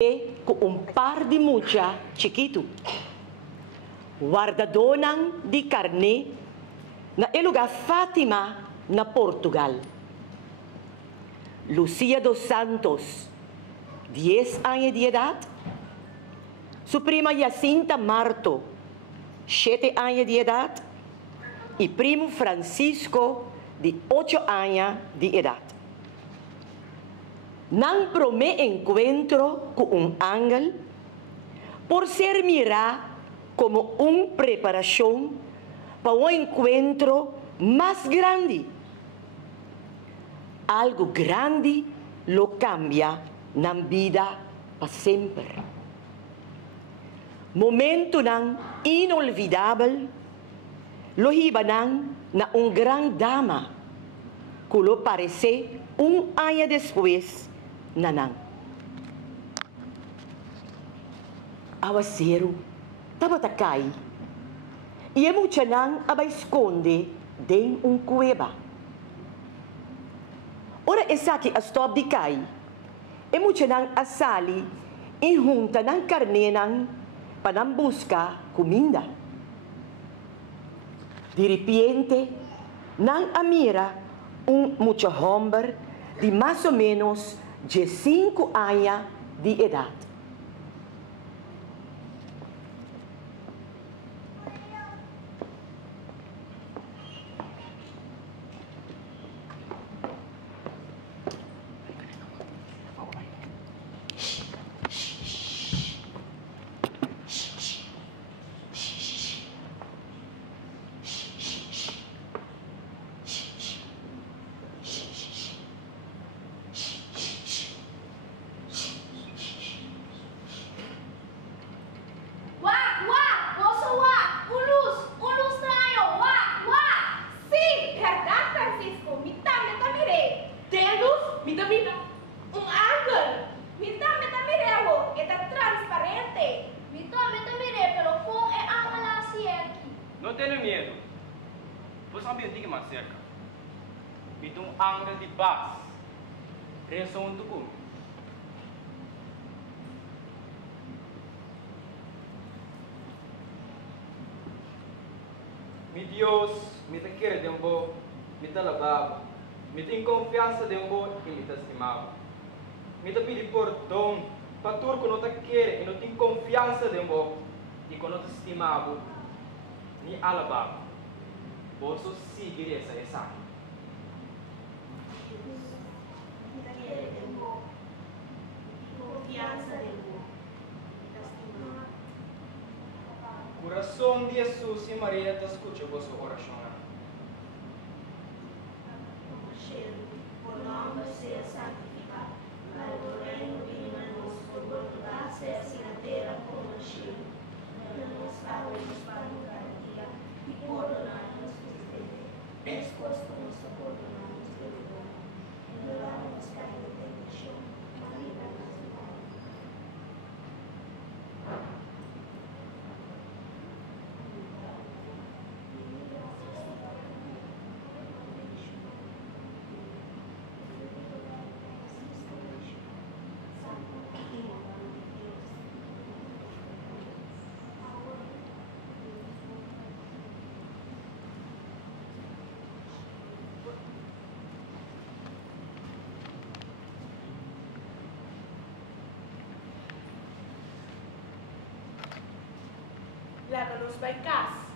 com um par de mucha chiquito. Guardadonan de carne na lugar Fátima, na Portugal. Lucia dos Santos, 10 anos de idade. Sua prima Jacinta Marto, 7 anos de idade. E primo Francisco, de 8 anos de idade. Não promê encontro com ángel, por ser mirar como preparação para um encontro mais grande. Algo grande lo cambia na vida para sempre. Momento não inolvidável, lo hibanan na grande dama, que lo parece ano depois, nanang. Awaseiro, tabatakay, e mucha nang aba esconde den cueva. Ora esaki a stop di kai, mucha nang asali e junta nang carne nang panang busca comida. De repente, nang amira mucho hombre de mais ou menos de 5 anos de idade. Não tenha medo. Você sabe onde que mais cerca? Me dá ángel de paz. Reação do cu. Mi Deus, me te quer de bom, me te lavava, me tem confiança de bom e me te estimava. Me te pedi perdão, para tudo que não te quer e não tem confiança de bom e que não te estimava. Ni alababa, posso seguir essa. Coração de Jesus e Maria te escuta a vossa oração. Por nome seja santificado, para o reino venha a nós, por vontade seja assim na terra como no cielo. Dá-nos hoje para dia e perdonar-nos os deveres, como nos perdonamos os devedores. E não nos caia em tentação, mas livra-nos do mal. Lávalos by Cas.